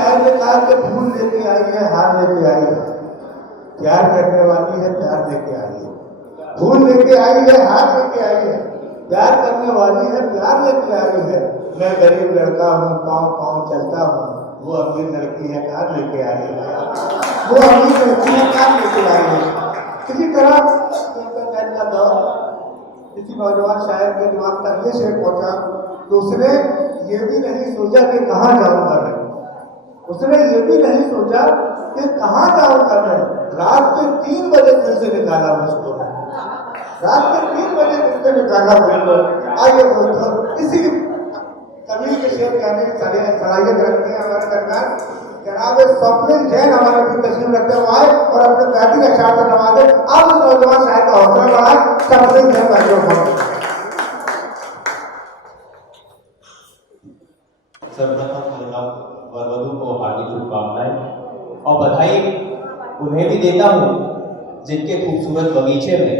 शायर ने कहा कि फूल लेके आई है, हार लेके आई है, प्यार करने वाली है, प्यार लेके आई है। फूल लेके आई है, हार लेके आई है, प्यार करने वाली है, प्यार लेके आई है। मैं गरीब लड़का हूँ, पाँव पाँव चलता हूँ, वो अमीर लड़की है, कार लेके आई है। वो अमीर लड़की है, कार लेके आई है। इसी तरह का दौर किसी नौजवान शायर के दिमाग तक ये शेर पहुंचा तो उसने ये भी नहीं सोचा कि कहाँ जाऊंगा मैं। उसने ये भी नहीं सोचा कि कहाँ जाऊंगा मैं। रात के 3 बजे घर से निकाला मुझको, रात के 3 बजे घर से निकाला मुझको। आइए दोस्तों, इसी कवि के शेर कहने की सलाहियत रखते हैं हमारे दरमियान जनाब स्वप्निल जैन हमारे भी तस्वीर रखते हुए आए और अपने बैटिंग का शार नवाजे। आप उस नौजवान शायर का हौसला बढ़ाए। स्वप्निल जैन माइक्रोफोन। सर्वप्रथम वरवधु को हार्दिक शुभकामनाएं और बधाई उन्हें भी देता हूँ जिनके खूबसूरत बगीचे में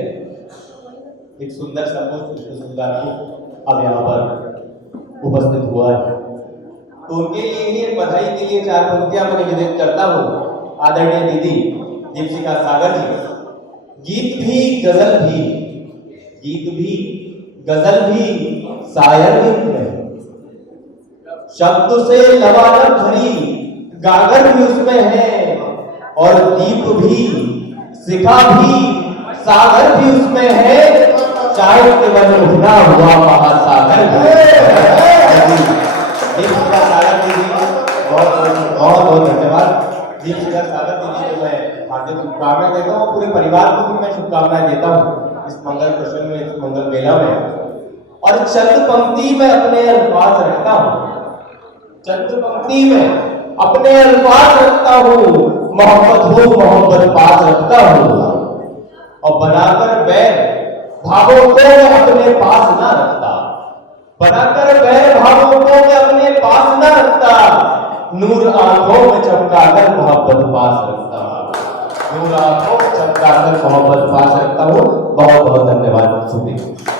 एक सुंदर सा सुंदर अब यहाँ पर उपस्थित हुआ है। तो उनके लिए ही एक बधाई के लिए 4 पंक्तियां मैं निवेदन करता हूँ। आदरणीय दीदी दीपशिखा सागर जी, गीत भी गजल भी, गीत भी गजल भी शायर भी है, शब्द से लबालब भरी गागर भी उसमें है और दीप भी शिखा भी सागर भी उसमें है, चाहे केवल उभरा हुआ महासागर भी। दीपशिखा सागर दीदी बहुत बहुत धन्यवाद। दीपशिखा सागर दीदी को मैं हार्दिक शुभकामनाएं देता हूँ, पूरे परिवार को भी मैं शुभकामनाएं देता हूँ इस मंगल प्रसंग में, इस मंगल मेला में। और चंद पंक्ति में अपने अल्फाज रखता हूँ, चंद पंक्ति में अपने अल्फाज रखता हूँ, मोहब्बत हो मोहब्बत पास रखता हूँ और बनाकर बैर भावों को मैं अपने पास ना रखता, बनाकर बैर भावों को मैं अपने पास ना रखता, नूर आंखों में चमकाकर मोहब्बत पास रखता हूँ, नूर आंखों में चमकाकर मोहब्बत पास रखता हूँ। बहुत बहुत धन्यवाद। शुक्रिया।